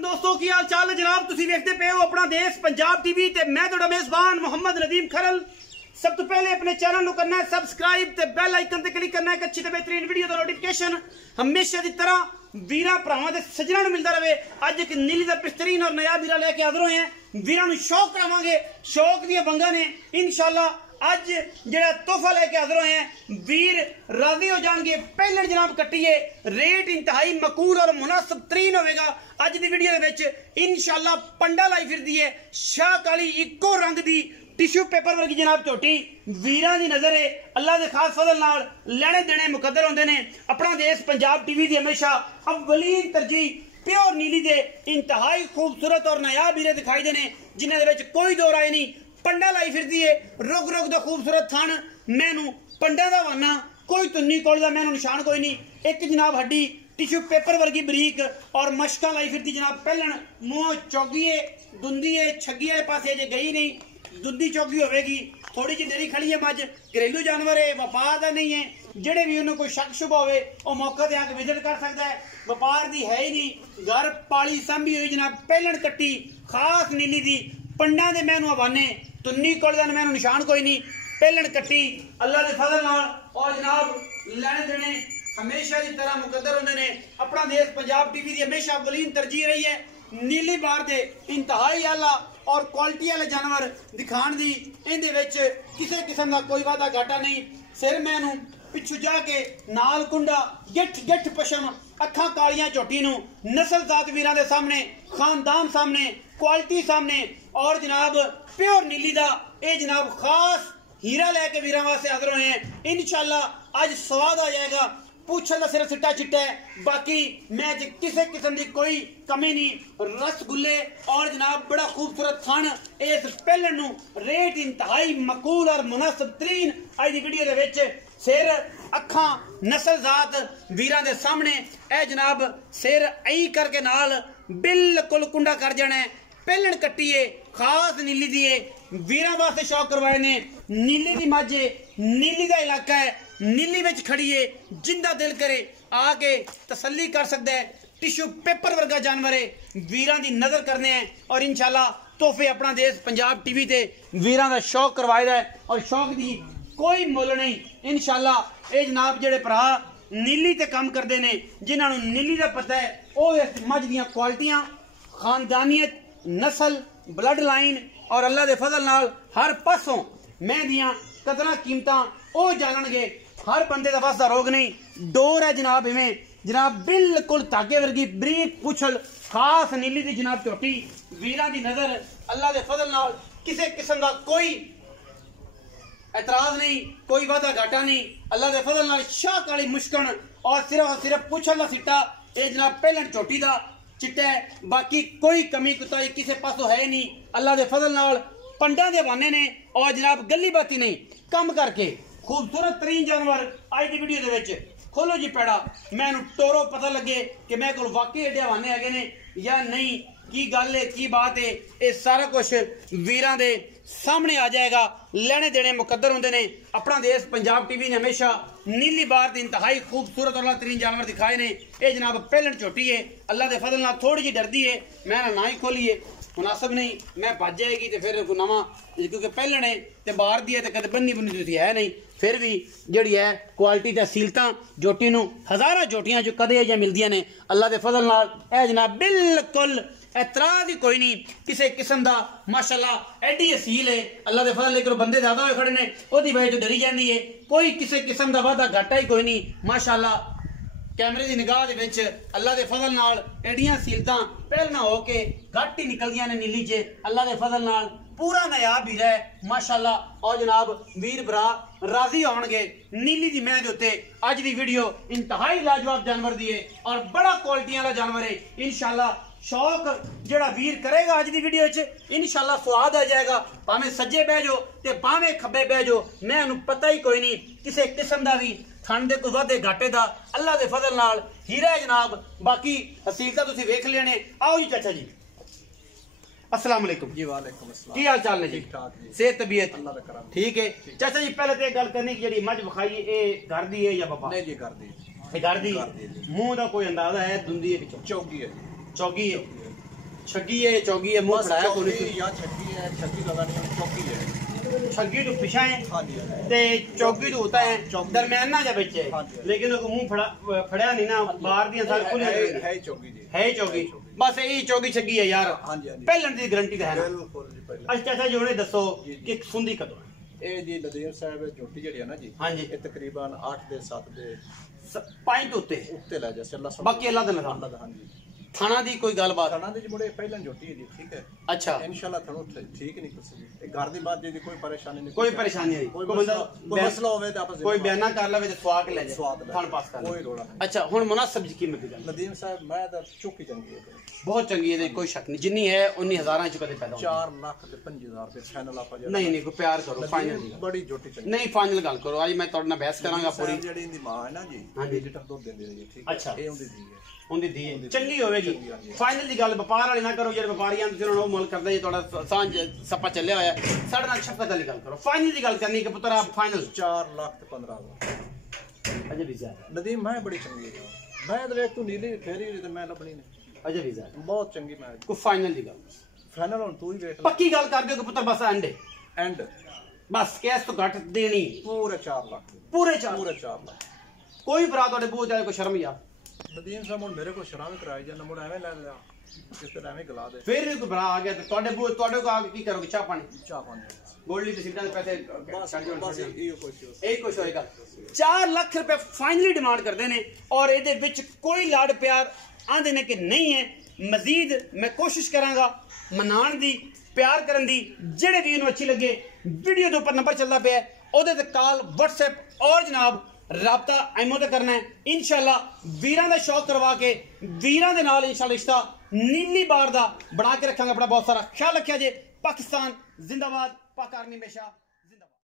वालेकुम दोस्तों की हाल चाल है जनाब। तुसी देखते पे हो अपना देश पंजाब टीवी ते मैं तुहाडा मेजबान मोहम्मद नदीम खरल। सब तो पहले अपने चैनल को करना है सबसक्राइब ते बेल आइकन ते क्लिक करना है अच्छी ते बेहतरीन वीडियो का नोटिफिकेशन हमेशा की तरह वीरा भरावां दे सजना नूं मिलता रहे। अज एक नीली दा बेहतरीन और नया वीरा लेके हाजिर होए हैं। वीरां नूं शौक करावांगे, शौक दी बंगा ने इंशाल्लाह अज जरा तोहफा लेके हाजिर होए हैं। वीर राजी हो जाएंगे। पहले जनाब कट्टिए रेट इंतहाई मकूल और मुनासिब तरीन होगा। अज की वीडियो इंशाल्लाह पंडा लाई फिरदी है शाह काली इको रंग दी टिश्यू पेपर वर्गी जनाब झोटी वीरां दी नजर है। अल्लाह के खास फजल नाल लेने देने मुकद्दर होंदे ने। अपना देश पंजाब टीवी दी हमेशा अव्वलीन तरजीह प्योर नीली दे इंतहाई खूबसूरत और नायाब वीरे दिखाई देने जिन्हां दे विच कोई दो राय नहीं। पंडा लाई फिरदी है रुग रुग दा खूबसूरत थान मैनू पंडा दा वाना कोई तुन्नी कोल दा मैनू निशान कोई नहीं। एक जनाब हड्डी टिश्यू पेपर वर्गी बरीक और मशका लाई फिरदी जनाब। पहलन मुंह चौगीए दुंदीए छगी वाले पासे जे गई नहीं। दुंदी चौगी होगी थोड़ी जी देरी खड़ी है। मझ घरेलू जानवर है, व्यापार का नहीं है। जेड़े भी उन्होंने कोई शक शुभ हो मौके पर आके विजिट कर सकता है। व्यापार की है ही नहीं, घर पाली सांभी हुई जनाब। पहलन कट्टी खास नीली दी पंडा दे मैनू हवाने तुन्नी कोल दा मैनू निशान कोई नहीं। पहलन कट्टी अल्लाह के फजल नाल और जनाब लेने देने हमेशा की तरह मुकद्दर होंदे ने। अपना देश पंजाब टीवी की हमेशा अव्वलीन तरजीह रही है नीली बार दे इंतहाई आला और क्वालिटी वाले जानवर दिखाण दी। इहदे विच किसी किस्म का कोई वादा घाटा नहीं। सिर मैनू पिछू जाके नाल कुंडा गिठ गिठ पशम अखा कालियां झोटी नू नस्ल जात वीरां दे सामने खानदान सामने क्वालिटी सामने और जनाब प्योर नीली दा ए जनाब खास हीरा लैके वीरां वास्ते हाजिर होए हैं। इंशाल्लाह अज स्वाद आ जाएगा। पूछल सिर सिट्टा चिट्टा है, बाकी मैं किसी किस्म की कोई कमी नहीं। रसगुल्ले और जनाब बड़ा खूबसूरत खान इस पहले नू रेट इंतहाई मकूल और मुनासिब तरीन अज की वीडियो दे विच सिर अखा नस्ल जात वीरां दे सामने ए जनाब सिर आई करके नाल बिल्कुल कुंडा कर जाना है। पहलन कट्टिए खास नीली दिए वीरां वास्ते शौक करवाए ने। नीली दी माझे नीली दा इलाका है, नीली विच खड़ी है। जिंदा दिल करे आके तसल्ली कर सकता है। टिश्यू पेपर वर्गा जानवर है, वीरां दी नजर करने हैं और इंशाल्लाह तोहफे अपना देश पंजाब टीवी ते वीरां दा शौक करवाए दा है और शौक दी कोई मुल नहीं। इंशाल्लाह ए जनाब जेड़े भरा नीली ते काम करते ने जिन्हां नूं नीली दा पता है वो इस मझ दियां क्वालिटियां खानदानियत नस्ल ब्लड लाइन और अल्लाह के फजल नाल हर पासों मैं दियां कदरां कीमतां वो जानणगे। हर बंदे का बस का रोग नहीं। डोर है जनाब इवें जनाब बिल्कुल धागे वर्गी बरीक पुछल खास नीली दी जनाब झोटी वीरां दी नजर अल्लाह के फजल नाल किसी किस्म का कोई एतराज नहीं, कोई वादा घाटा नहीं। अल्लाह के फजल नाल शाह काली मुश्कन और सिर्फ पुछल दा सिट्टा ए जनाब पहलन झोटी दा चिट्टा है। बाकी कोई कमी कुताई किसी पासों है नहीं। अल्लाह के फजल नाल पंडा दे बहाने ने और जनाब गली बाती नहीं कम करके खूबसूरत तरीन जानवर आज की वीडियो दे विच खोलो जी पैड़ा मैनू टोरो पता लगे कि मैं कोल वाकई एडे हवाने है ने या नहीं। की गल है की बात है ये सारा कुछ वीरां दे सामने आ जाएगा। लेने देने मुकद्दर होंदे ने। अपना देश पंजाब टीवी ने हमेशा नीली बार दी इंतहाई खूबसूरत और तरीन जानवर दिखाए ने। ये जनाब पहलन झोटी है अल्लाह के फजल नाल थोड़ी जी डरदी है। मैं ना ही खोलीए मुनासिब नहीं, मैं भज जाएगी तो फिर कोई नवा क्योंकि पहलन है तो बाहर दी है तो कदे बन्नी बुन्नी तुसी है नहीं। फिर भी जी है क्वालिटी ते सीलतां झोटी नूं हज़ारां झोटियां जो कदे अजें मिलदियां ने। अल्लाह के फजल नाल ए जनाब बिल्कुल एतराज ही कोई नहीं किसी किस्म का। माशाल्लाह एडी असील है अल्लाह के फजल लेकर बंदे ज्यादा हुए खड़े ने ओदी वजह तो डरी जाती है। कोई किसी किस्म का वादा घाटा ही कोई नहीं। माशाल्लाह कैमरे की निगाह दे विच अल्लाह के फजल नाल एडियां सीलतां पहलना होके घट ही निकलदियां ने नीली च। अल्लाह के फजल नाल पूरा नायाब हीरा है माशाल्लाह। और जनाब वीर भरा राजी होणगे नीली दी मैं दे उत्ते। अज दी वीडियो इंतहाई लाजवाब जानवर दी है और बड़ा क्वालिटी वाला जानवर है। इंशाल्लाह शौक जड़ा वीर करेगा अज की वीडियो इंशाल्लाह स्वाद आ जाएगा। भावें सज्जे बह जाओ ते भावें खब्बे बह जाओ मैं पता ही कोई नहीं किसी किस्म का भी ठंड दे कोई वादे घाटे का अल्लाह के फजल नाल हीरा है जनाब। बाकी असीलता तुसीं वेख लेने। आओ जी चाचा जी अस्सलाम वालेकुम जी। वालेकुम अस्सलाम। की हाल चाल ने जी? ठीक ठाक जी। सेहत तबीयत अल्लाह दा करम ठीक है। चाचा जी पहले तो गल करनी कि जी मझ विखाई ये घर दी है या बाबा? नहीं जी घर दी। घर दी मुंह का कोई अंदाजा है? दुंदी है चौगी है? चौगी है छगी है चौगी है मुंह फड़ाया कोनी या छगी है छगी लगा नहीं चौकी है छगी तो पिछा है हां जी ते चौकी तो होता है दरमियाना जा बिच है लेकिन वो मुंह फड़या नहीं ना बाहर दी सारी खुली है चौकी जी है चौकी बस यही चौकी छगी है यार हां जी पहलन दी गारंटी है ना बिल्कुल जी पहले अच्छा अच्छा जी हुणे दसो कि सुंदी कदों ए जी नदीम साहब झोटी जड़ी है ना जी हां जी ये तकरीबन 8 दे 7 दे पॉइंट उत्ते ले जा अल्लाह बाकी अल्लाह दे नाम हां जी थाना दी कोई गलबात थाना दी मुड़े पहलन झोटी है जी ठीक है अच्छा इंशाल्लाह थानू ठीक नहीं कुछ घर दी बात जी कोई परेशानी नहीं कोई परेशानी नहीं कोई मसला होवे तो आपस कोई बयाना कर लवे ते स्वाग ले जाए थान पास कर कोई रोड़ा नहीं अच्छा हुन मुनासिब जी कीमत दी गल नदीम साहब मैं दा चौकी चंगी है बहुत चंगी है कोई शक नहीं जिन्नी है उन्नी हजारां च कदे पैदा 4 लाख ते 5000 रुपए फाइनल आपा नहीं नहीं कोई प्यार करो फाइनल बड़ी झोटी चंगी नहीं फाइनल गल करो आज मैं तोड़ना बहस करांगा पूरी जेडी इंदी मां है ना जी हां जी लीटर दूध देंदी रही ठीक है अच्छा ए उंदी दी है उंदी दी है चंगी होवेगी फाइनल दी गल व्यापार वाली ना करो जेडे व्यापारी आंदे उन्होंने मुल करदा जी थोड़ा सांझ सप्पा चलिया होया साडे नाल छप्पा दी गल करो फाइनल दी गल करनी कि पुत्र आप फाइनल 4 लाख ते 15000 अजय भी ज्यादा नदीम मैं बड़ी चंगी है मैं तो देख तू नीली फेरी ते मैं लपनी ने अजय भी ज्यादा बहुत चंगी मैं को फाइनल दी गल फाइनल हुन तू ही देख पक्की गल कर दियो कि पुत्र बस एंड बस कैश तो घट देनी पूरे 4 लाख पूरे 4 लाख कोई भरा तोड़े बूझ जाए कोई शर्म या नदीम साहब हुन मेरे को शराब कराई जा मुड़ एवें ले लिया किस तरह एवें गला दे फिर भी कोई भरा आ गया तो तोड़े बूझ तोड़े को आगे की करोगे चाह पानी गोल्डी ते सीटा दे पैसे बस ये कुछ एक कुछ होएगा 4 लाख रुपए फाइनली डिमांड करते हैं और ये विच कोई लाड़ प्यार आंदे ने कि नहीं है मजीद मैं कोशिश करांगा मनाण दी प्यार करन दी जेड़े भी अच्छी लगे वीडियो के ऊपर नंबर चलता पे ओदे ते कॉल व्हाट्सएप और जनाब राबता एमओ ते करना है इंशाल्लाह वीरां दा शौक करवा के वीरां दे नाल इंशाल्लाह रिश्ता नीली बार दा बना के रखांगा। अपना बहुत सारा ख्याल रखिया जे। पाकिस्तान जिंदाबाद, पाक आर्मी हमेशा